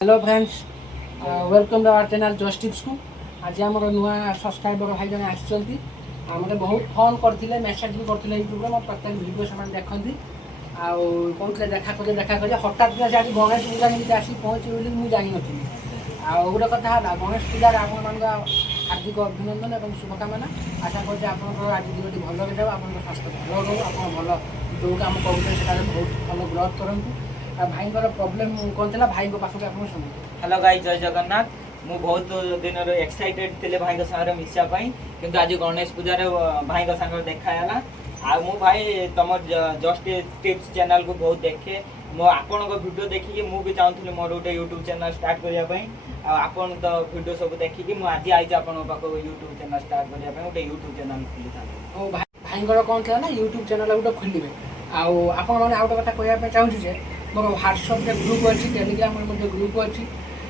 Hello friends, welcome to our channel just tips को। आज आम नुआ सब्सक्राइबर भाई जन आसती मत बहुत फोन करते मेसेज भी करते यूट्यूब में प्रत्येक भिडियो से देखती कहते देखा कर हठात आज गणेश पूजा जमी आसी पहुँचे बोली मुझे जानी आउ गोटे कथा है गणेश पूजा आपण मान हार्दिक अभिनंदन और शुभकामना। आशा करते आपंकर आज दिन भल जाओ, आप स्वास्थ्य भल रो, आप भल जो कम कर बहुत भल ग्रोथ करूँ। भाई प्रॉब्लम कौन था भाई पाखे आप शुणु। हेलो गाइस, जय जगन्नाथ। मु बहुत दिन एक्साइटेड थे भाई सागर मिसापी किंतु आज गणेश पूजार भाई सागर देखाला आ मु भाई तुम जस्ट टिप्स चैनल को बहुत देखे मो आपण वीडियो देखिए मु भी चाहूँगी मोर गोटे यूट्यूब चैनल स्टार्ट करने आपन तो वीडियो सब देखिए मुझे आज आई आपन पाक यूट्यूब चैनल स्टार्ट करने गोटे यूट्यूब चैनल खोली था। भाई कौन था ना यूट्यूब चैनल गोटे खोलेंगे आप गोटे कथा कहना चाहूँगी मोर व्हाट्सअप ग्रुप अच्छी, टेलीग्राम ग्रुप अच्छी।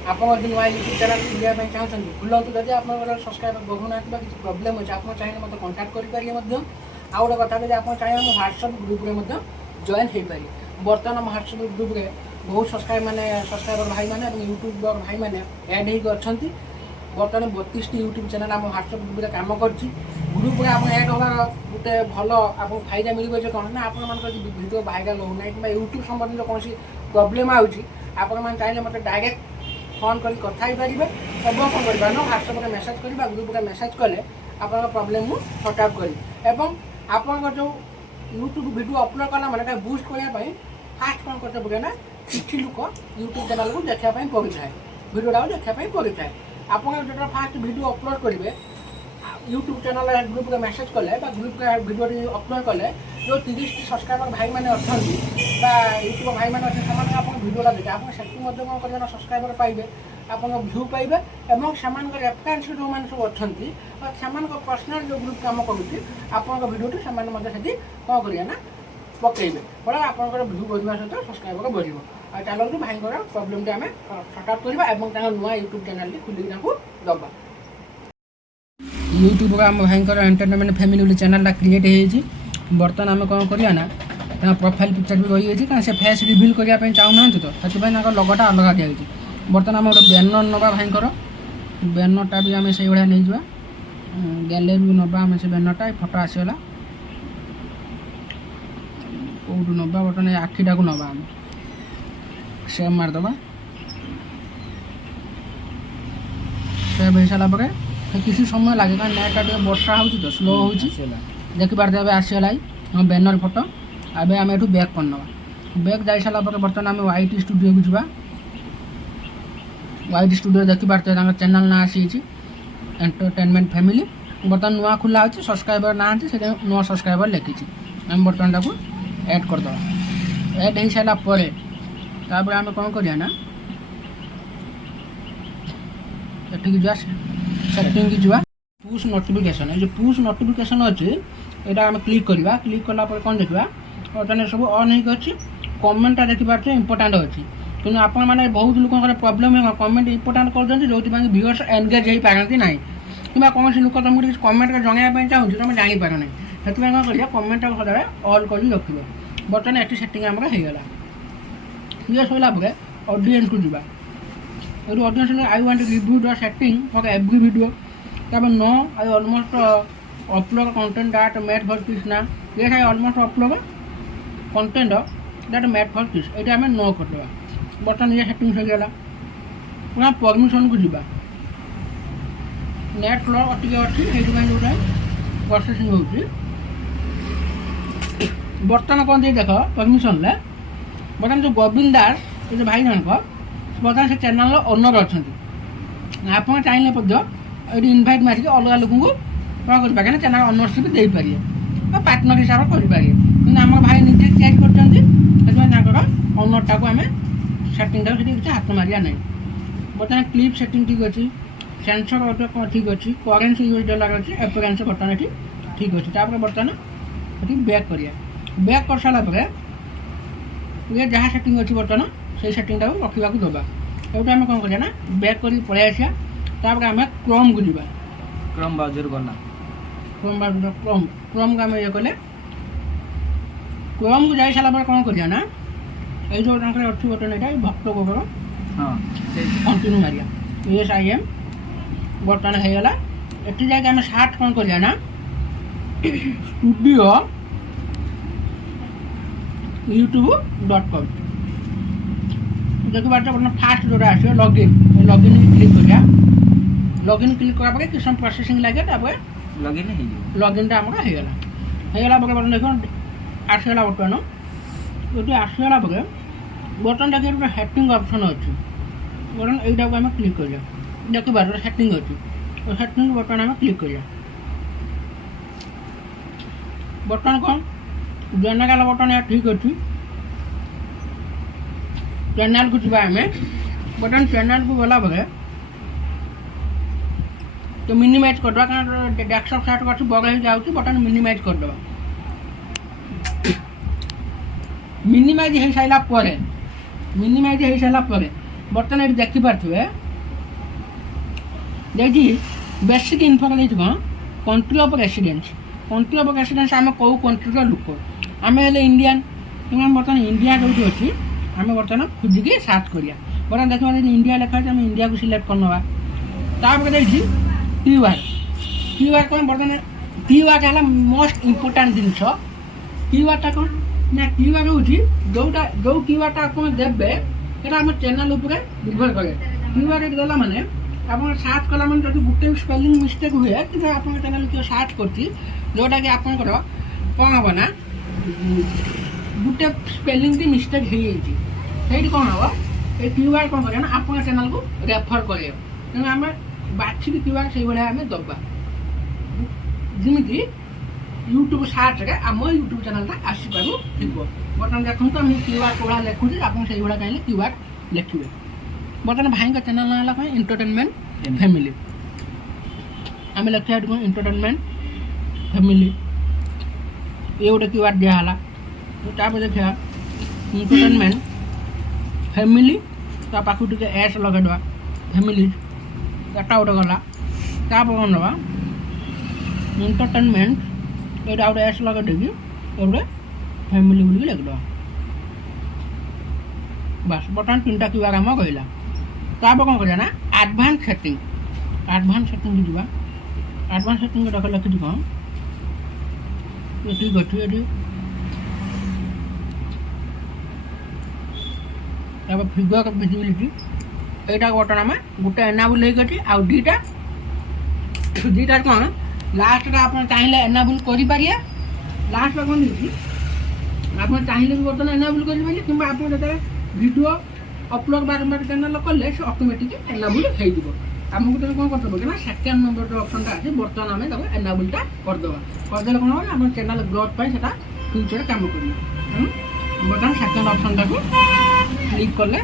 आप नुआ यूट्यूब चैनल खोलने चाहते खोलूँ जब आप सब्सक्राइबर बढ़ुना किसी प्रोब्लेम अच्छे आप चाहिए मतलब कंटाक्ट करेंगे। आउ गोटे कथा जब आप चाहिए हम व्हाट्सअप ग्रुप में जॉइन हो पारे। बर्तमान व्हाट्सअप ग्रुप में बहुत सब्सक्राइबर भाई मैंने यूट्यूबर भाई मैंने एड हो बर्तमान 32 यूट्यूब चैनल आम व्हाट्सअप ग्रुप में कम कर ग्रुप में आप एड होगार गोटे भल आप फायदा मिले जो कौन ना आप भिडियो भाइराल होना कि यूट्यूब संबंधी कौन प्रोब्लेम आउची आपने चाहिए मतलब डायरेक्ट फोन कर कथा पारे और कौन कर व्हाट्सअप मेसेज कर ग्रुप में मेसेज कले आप प्रोब्लेम सॉर्ट आउट करी। आप जो यूट्यूब वीडियो अपलोड कला मैंने बूस्ट करने फास्ट कौन करते पड़े ना किसी लोक यूट्यूब चैनल को देखापी पड़ी था भिडियोटा देखापी पड़ी था। आप जो फास्ट वीडियो अपलोड करेंगे यूट्यूब चैनल ग्रुप में मेसेज कले ग्रुप का वीडियो अपलोड कले जो 30 सब्सक्राइबर भाई मैंने अच्छा यूट्यूब भाई मैंने अच्छे आप भिडियोटा देखे आप कौन कर सब्सक्राइबर पाइबे आप भ्यू पाइबे और से रेफरेन्स जो मैंने सब अच्छा पर्सनाल जो ग्रुप कम करुँच आप भिडियो से कौन करिए ना पकड़े फल आप भ्यू बढ़ा सहित सब्सक्राइबर बढ़। चलते भाई प्रोब्लेम आम सॉर्ट आउट करवा नुआ यूट्यूब चैनल खोलिक दबा। यूट्यूब का आम भाई एंटरटेनमेंट फैमिली चैनल क्रिएट हो बर्तमान आम कौन करिया ना प्रोफाइल पिक्चर भी रही है कारण से फेस रिविल करने चाहूना तो से लगटा अलग दिखाई। बर्तमान आम गोटे बैनर नवा भाई बैनरटा भी आम से भाया नहीं जा गैलेरी नवा आम से बैनरटा फोटो आसगला कौटू नवा बर्तमान आखिटा को नवा आम सेव मारदे सेव हो सारापर किसी समय लगे कारण नेटा टे वर्षा हो तो स्लो हो देखिपारे ए आसगला हम बैनर फोटो अब आम यू बैक करना बैक जा सारापर बर्तमान आम वाईटी स्टूडियो को जावा वाईटी स्टूडियो देखिपारे चैनल ना आसी एंटरटेनमेंट फैमिली बर्तमान नुआ खोला हो सब्सक्राइबर ना से नुआ सब्सक्राइबर लिखी आम बर्तमान को ऐड करदे ऐड हो सारापर तापर आम कौन करिया ना एठिक जा सेटिंग की जावा पुश नोटिफिकेशन जो पुश नोटिफिकेशन अच्छे यहाँ आम क्लिक करवा क्लिक कलापर कौन देखा बर्तमान सब ऑन हो कमेंटा देखिपारे इंपोर्टाट अच्छी कि आपण मैंने बहुत लोक प्रोब्लेम है कमेंट इंपोर्टाट कर जो व्यूअर्स एंगेज हो पारती ना कि कौन लोक तुमको किसी कमेंट जनवाई चाहूँ तुम जापर ना से कौन कर कमेंट सदा ऑल कर रखिए। बर्तमान ये सेटिंग आम होगा ये सरला ऑडियंस को जावा audience I want review the setting for every video तब no I almost upload content that made for kids ना ये है almost upload content that made for kids ये आम नो कर बर्तमान ये सेटिंग हो गला पुनः परमिशन को जावा नेट फ्लो टे अच्छी जो प्रोसेसिंग हो बर्तमान कौन देख परमिशन बर्तमान जो गोविंदार ये भाई जनक बर्तमान से चैनल ओनर अच्छा आप चाहिए ये इनभाइट मारिक अलग लोक कौन करें चैनल ओनरशिप दे पारे पार्टनर हिसाब से करें कि आम भाई निजे चेक कर ओनरटा को आम सेटिंगटा किसी हाथ मारिया ना। बर्तमान क्लिप सेटिंग ठीक अच्छी सेंसर ठीक अच्छी करेन्सी यूज डॉलर अच्छी एपरेन्स बर्तमान ये ठीक अच्छे बर्तमान ये बैक करिया बैक कर सारापर ये जहाँ सेटिंग अच्छी बर्तमान से सेटिंगटा रखा दबा एवटा आम कौन करिया ना बैक कर पलि आसिया आम क्रोम को जावा क्रोम ब्राउजर गला क्रोम को आम ये कले क्रोम को जा सारापर कौन करिया ना ये जो अच्छी बटन यहाँ भक्त गोबर हाँ कंटिन्यू मारिया ESIM बर्तमान हो गला एटी जाके आम सार्च कौन करिया ना स्टूडियो youtube.com देखिए बर्तमान फास्ट जो आसो लॉगिन क्लिक करिया लॉगिन क्लिक करा परे किस प्रोसेसिंग लगे तापर लॉगिन टा हमरा हो गला बर्तमान देखो आसला बर्तमान ये आसला परे बर्तमान देखिए गोटे सेटिंग ऑप्शन अच्छी बर्तमान यहीटा को आम क्लिक करिया देखिए बार सेटिंग अच्छी सेटिंग बर्तमान आम क्लिक करिया बर्तमान कौन जनरल बटन या ठीक अच्छी चैनल को जी आम बटन चैनल को गला बगे तो मिनिमाइज करदे कारण डेस्कटॉप साइट कर बगल जाऊँगी बटन मिनिमाइज करदे मिनिमाइज हो सारापर मिनिमाइज हो सारापर बर्तमान ये देखिपे देखिए basic information country of residence आम कौ कंट्री लोक आम हेल्ले इंडियान कि बर्तमान इंडिया जो अच्छी आम बर्तमान खोजिकी सर्च करिया बर्तमान देखा इंडिया लिखा है इंडिया को सिलेक्ट करनवा तापर देखिए क्यूआर कौन बर्तमान क्यूआर है मोस्ट इम्पोर्टाट जिनस क्यूआरटा कौन ना क्यूआर हूँ जोटा जो क्यूआरटा आप देवे ये आम चैनल निर्भर करे क्यूआर देला माने आप सर्च कला मैंने जो गोटे स्पेलिंग मिस्टेक हुए कि आप चैनल किए सर्च करोटा कि आपंकर कौन हम ना गोटे स्पेलिंग की मिस्टेक हो कौन हम ये क्यूआर कौन करें आप चैनल को रेफर कर तेणु आम बाछिक क्यूआर से भाया आम दबा जमी यूट्यूब सर्च रे आम यूट्यूब चैनलटा आसपार बर्तमान देखो आम क्यूआर कौड़ा लिखुचे आप चाहिए क्यूआर लिखे बर्तमान भाई का चैनल ना है एंटरटेनमेंट फैमिली आम लिखा एंटरटेनमेंट फैमिली ये गोटे क्यूआर दिहला देखा एंटरटेनमेंट फैमिली ता पाखु टे एस लगेदवा फैमिली एटा गोटे गला कौन दबा एंटरटेनमेंट ये गोटे एस लगे देगी गोटे फैमिली बोल लिखिदवा बस बर्तमान 3टा क्यूआर आम कहला तापर कौन करिया ना एडवांस सेटिंग की जीवा एडवांस सेटिंग रख लिखी कौन ये ठीक अच्छी ये फिगर विजिबिलिटी यहाँ बर्तमान आम गोटे एनाबुल हो दुईटा कौन लास्ट आप चाहिए एनाबुल कर लास्ट कौन आप चाहिए भी बर्तमान एनाबुल करेंगे कि आप वीडियो अपलोड बारंबार चैनल कले से ऑटोमेटिक एनाबुल होमको तेज कौन करदे ना सेकेंड नंबर जो ऑप्शनटा अच्छे बर्तमान आम एनाबुलटा करदे करदे कौन हम आम चैनल ग्रोथ पर फ्यूचर काम कर बर्तमान सेकेंड ऑप्शनटा को क्लिक कला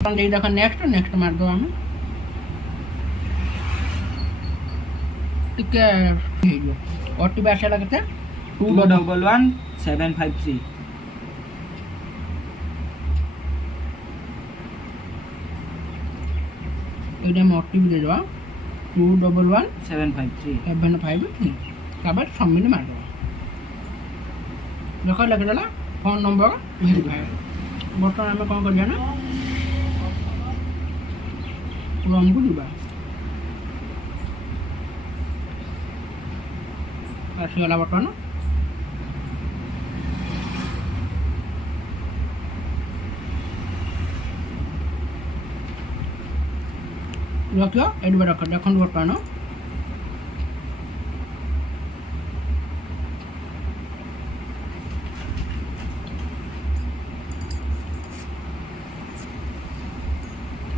देख नेक्स्ट मार दो आम टिके ओटीपी आसला के 211753 ये ओटीपी दे दवा 211753 तापर सबमिट मार दवा देख लिखिदेला फोन नंबर भेरीफाई बर्तमान आम कौन करिया ना क्रोम को जीवा आसगला बर्तमान रख ये रख देख बर्तमान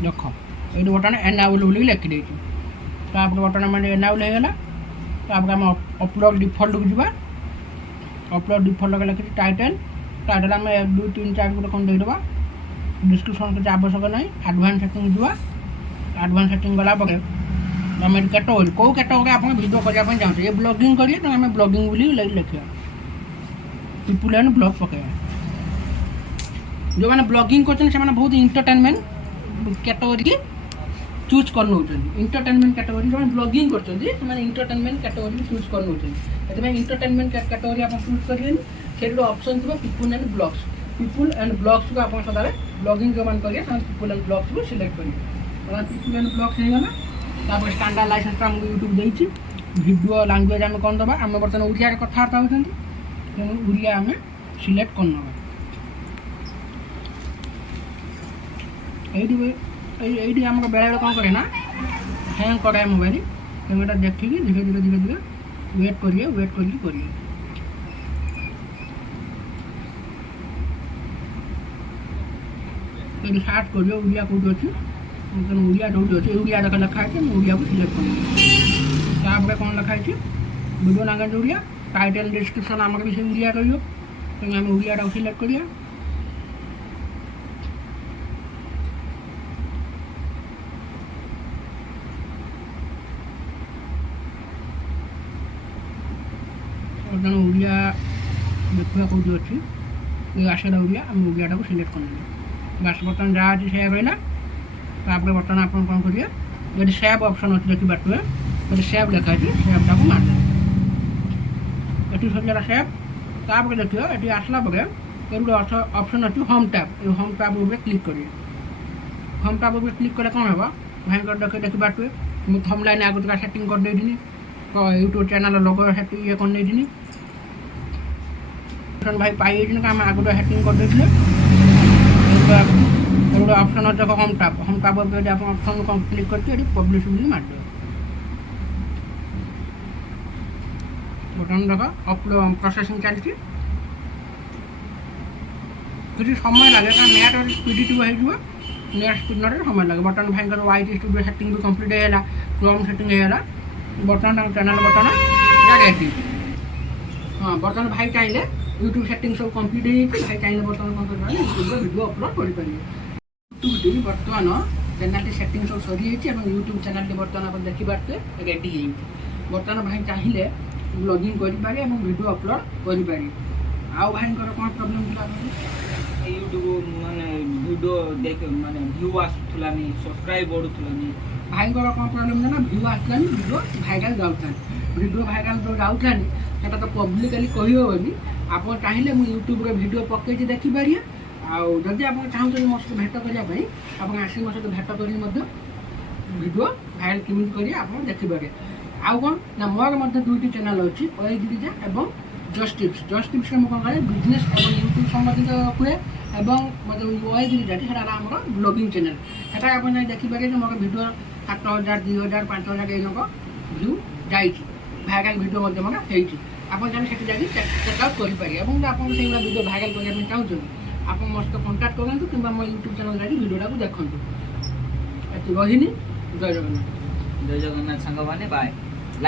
देख ये बर्तमान एनाबुल बोल लिखिदे बर्तमान मैंने एनाबुल होगा तापर आम अपलोड डिफल्ट को जीवा अपलोड डिफल्ट लिखी टाइटल आम 1 2 3 4 गोटे कौन देदेबा डिस्क्रिप्शन किसी आवश्यक ना एडवांस सेटिंग जीवा एडवांस सेटिंग गला आम कैटेगोरी कौ कैटेगोरी आप भिडियो करने चाहते ये ब्लॉगिंग करिए तो आम ब्लॉगिंग बोली लिखा ପିପୁଲ୍ ଆଣ୍ଡ ବ୍ଲଗ୍ ପକାଇବା। ଯେଉଁମାନେ ବ୍ଲଗିଂ କରୁଛନ୍ତି ସେମାନେ ବହୁତ entertainment category choose କରିନେଉଛନ୍ତି। Entertainment category ଯେଉଁମାନେ ବ୍ଲଗିଂ କରୁଛନ୍ତି ସେମାନେ ଇଣ୍ଟରଟେନମେଣ୍ଟ କ୍ୟାଟେଗୋରି ଚୁଜ୍ କରିନେଉଛନ୍ତି। ସେଥିପାଇଁ ଇଣ୍ଟରଟେନମେଣ୍ଟ କ୍ୟାଟେଗୋରି ଆପଣ ଚୁଜ୍ କରିବେନି। ସେଇଠି ଗୋଟେ ଅପସନ୍ ଥିବ people and blogs. People and ବ୍ଲଗ୍ସକୁ ଆପଣ ସଦାବେଳେ ବ୍ଲଗିଂ ଯେଉଁମାନେ କରିବେ ସେମାନେ ପିପୁଲ୍ ଆଣ୍ଡ ବ୍ଲଗ୍ସକୁ ସିଲେକ୍ଟ କରିବେ। ପିପୁଲ୍ ଆଣ୍ଡ ବ୍ଲଗ୍ସ ହେଇଗଲା। ତାପରେ ଷ୍ଟାଣ୍ଡାର୍ଡ ଲାଇସେନ୍ସଟା ଆମକୁ ୟୁଟ୍ୟୁବ୍ ଦେଇଛି। ଭିଡ଼ିଓ ଲାଙ୍ଗୁଏଜ୍ ଆମେ କ'ଣ ଦେବା, ଆମେ ବର୍ତ୍ତମାନ ଓଡ଼ିଆରେ କଥାବାର୍ତ୍ତା ହେଉଛନ୍ତି, ତେଣୁ ଓଡ଼ିଆ ଆମେ ସିଲେକ୍ଟ କରିନେବା। এইটি আমাকে বেড়াবে কম করে না হ্যাং করায় মোবাইল, তেমন এটা দেখি ধীরে ধীরে ধীরে ধীরে ওয়েট করিয়ে ଏଠି ସାର୍ଚ୍ଚ କରିବ ଓଡ଼ିଆ କେଉଁଠି ଅଛି, ତେଣୁ ଓଡ଼ିଆ ଯେଉଁଠି ଅଛି ଓଡ଼ିଆ ଲେଖା ହେଇଛି ମୁଁ ଓଡ଼ିଆକୁ ସିଲେକ୍ଟ କରିବି। ତାପରେ କ'ଣ ଲେଖା ହେଇଛି video language Odia, title description ଆମର ବି ସେ ଓଡ଼ିଆ ରହିବ, ତେଣୁ ଆମେ ଓଡ଼ିଆଟାକୁ ସିଲେକ୍ଟ କରିବା। ତେଣୁ ଓଡ଼ିଆ ଦେଖିବା କେଉଁଠି ଅଛି ଆସିଲା ଓଡ଼ିଆ, ଆମେ ଓଡ଼ିଆଟାକୁ ସିଲେକ୍ଟ କରିନେବା। ବାସ୍ ବର୍ତ୍ତମାନ ଯାହା ଅଛି ସେୟା ରହିଲା। ତାପରେ ବର୍ତ୍ତମାନ ଆପଣ କ'ଣ କରିବେ, ଯଦି ସେଭ୍ ଅପସନ୍ ଅଛି ଦେଖିପାରୁଥିବେ, ଯଦି ସେଭ୍ ଲେଖା ଅଛି ସେଭ୍ଟାକୁ ମାରିଦେବେ। ଏଠି ସରିଗଲା ସେଭ୍। ତାପରେ ଦେଖିବ ଏଠି ଆସିଲା ପରେ ଏଠି ଗୋଟେ ଅପସନ୍ ଅଛି ହୋମ୍ ଟ୍ୟାବ୍। এই হোম ট্যাব উপরে ক্লিক করিয়ে হোম ট্যাব উপরে ক্লিক করে କ'ଣ ହେବ, ଭାଇଙ୍କର ଦେଖିପାରୁଥିବେ ମୁଁ ଥମ୍ବନେଲ୍ ଆଗରୁ ସେଟିଂ କରିଦେଇଥିଲି, ୟୁଟ୍ୟୁବ୍ ଚ୍ୟାନେଲ୍ ଲୋଗୋ ସେଠି ଇଏ କରିନେଇଥିଲି। ଭାଇ ପାଇଯାଇଛନ୍ତି ଆମେ ଆଗରୁ ସେଟିଂ କରିଦେଇଥିଲେ। ଗୋଟେ ଅପସନ୍ ଅଛି ହୋମ୍ ଟ୍ୟାବ୍। ହୋମ୍ ଟ୍ୟାବ୍ ଉପରେ ଯଦି ଆପଣ ଅପସନ୍ କ୍ଲିକ୍ କରିକି ଏଠି ପବ୍ଲିଶ ବୋଲି ମାରିଦେବେ। ବର୍ତ୍ତମାନ ଦେଖ ଅପଲୋଡ଼ ପ୍ରୋସେସିଂ ଚାଲିଛି। କିଛି ସମୟ ଲାଗେ କାରଣ ନେଟ୍ ସ୍ପିଡ୍ ଥିବ ହେଇଯିବ, ନେଟ୍ ସ୍ପିଡ୍ ନେଟ୍ରେ ସମୟ ଲାଗେ। ବର୍ତ୍ତମାନ ଭାଇଙ୍କର YT ଷ୍ଟୁଡ଼ିଓ ସେଟିଂ ବି କମ୍ପ୍ଲିଟ୍ ହେଇଗଲା, କ୍ରୋମ୍ ସେଟିଂ ହେଇଗଲା। ବର୍ତ୍ତମାନ ତାଙ୍କ ଚ୍ୟାନେଲ୍ ବର୍ତ୍ତମାନ ରେଡି। ହଁ ବର୍ତ୍ତମାନ ଭାଇ ଚାହିଁଲେ ୟୁଟ୍ୟୁବ୍ ସେଟିଂ ସବୁ କମ୍ପ୍ଲିଟ୍ ହେଇଯାଇଛି। ଭାଇ ଚାହିଁଲେ ବର୍ତ୍ତମାନ କ'ଣ କରିପାରିବେ, ୟୁଟ୍ୟୁବ୍ରେ ଭିଡ଼ିଓ ଅପଲୋଡ଼ କରିପାରିବେ। ୟୁଟ୍ୟୁବ୍ଟି ବର୍ତ୍ତମାନ ଚ୍ୟାନେଲ୍ଟି ସେଟିଂ ସବୁ ସରିଯାଇଛି ଏବଂ ୟୁଟ୍ୟୁବ୍ ଚ୍ୟାନେଲ୍ଟି ବର୍ତ୍ତମାନ ଆପଣ ଦେଖିପାରୁଥିବେ ରେଡି ହେଇଯାଇଛି। ବର୍ତ୍ତମାନ ଭାଇ ଚାହିଁଲେ ବ୍ଲଗିଂ କରିପାରିବେ ଏବଂ ଭିଡ଼ିଓ ଅପଲୋଡ଼ କରିପାରିବେ। ଆଉ ଭାଇଙ୍କର କ'ଣ ପ୍ରୋବ୍ଲେମ୍ ଥିଲା ଆପଣଙ୍କୁ? ୟୁଟ୍ୟୁବ୍ ମାନେ ଭିଡ଼ିଓ ଦେଖ ମାନେ ଭ୍ୟୁ ଆସୁଥିଲାନି, ସବସ୍କ୍ରାଇବ୍ ବଢ଼ୁଥିଲାନି। ଭାଇଙ୍କର କ'ଣ ପ୍ରୋବ୍ଲେମ୍ ନା ଭ୍ୟୁ ଆସୁଥିଲାନି, ଭିଡ଼ିଓ ଭାଇରାଲ୍ ଯାଉଥାନ୍ତି। ଭିଡ଼ିଓ ଭାଇରାଲ୍ ଯେଉଁ ଯାଉଥାନ୍ତି ସେଇଟା ତ ପବ୍ଲିକାଲି କହିହେବନି। ଆପଣ ଚାହିଁଲେ ମୁଁ ୟୁଟ୍ୟୁବ୍ରେ ଭିଡ଼ିଓ ପକାଇଛି ଦେଖିପାରିବେ। ଆଉ ଯଦି ଆପଣ ଚାହୁଁଛନ୍ତି ମୋ ସହିତ ଭେଟ କରିବା ପାଇଁ, ଆପଣ ଆସି ମୋ ସହିତ ଭେଟ କରି ମଧ୍ୟ ଭିଡ଼ିଓ ଭାଇରାଲ୍ କେମିତି କରି ଆପଣ ଦେଖିପାରିବେ। ଆଉ କ'ଣ ନା ମୋର ମଧ୍ୟ ଦୁଇଟି ଚ୍ୟାନେଲ୍ ଅଛି, ଓଏଗିରିଜା ଏବଂ ଜଷ୍ଟ ଟିପ୍ସ। ଜଷ୍ଟ ଟିପ୍ସରେ ମୁଁ କ'ଣ କରେ ବିଜନେସ୍ ଏବଂ ୟୁଟ୍ୟୁବ୍ ସମ୍ବନ୍ଧିତ ହୁଏ ଏବଂ ମୋର ଯେଉଁ ଓଏଗିରିଜାଟି ସେଇଟା ହେଲା ଆମର ବ୍ଲଗିଂ ଚ୍ୟାନେଲ୍। ସେଟା ଆପଣ ଯାଇ ଦେଖିପାରିବେ ଯେ ମୋର ଭିଡ଼ିଓ 7,000, 2,000, 5,000 ଏଇ ଲୋକ ଭ୍ୟୁ ଯାଇଛି। ଭାଇରାଲ୍ ଭିଡ଼ିଓ ମଧ୍ୟ ମୋର ହେଇଛି। ଆପଣ ଚାହିଁଲେ ସେଠି ଯାଇକି ଚେକ୍ ଆଉଟ୍ କରିପାରିବେ ଏବଂ ଆପଣ ସେଇଭଳିଆ ଭିଡ଼ିଓ ଭାଇରାଲ୍ କରିବା ପାଇଁ ଚାହୁଁଛନ୍ତି ଆପଣ ମୋ ସହିତ କଣ୍ଟାକ୍ଟ କରନ୍ତୁ କିମ୍ବା ମୋ ୟୁଟ୍ୟୁବ୍ ଚ୍ୟାନେଲ୍ ଯାଇକି ଭିଡ଼ିଓଟାକୁ ଦେଖନ୍ତୁ। ଏଠି ରହିନି। ଜୟ ଜଗନ୍ନାଥ। ଜୟ ଜଗନ୍ନାଥ ସାଙ୍ଗମାନେ, ବାଏ।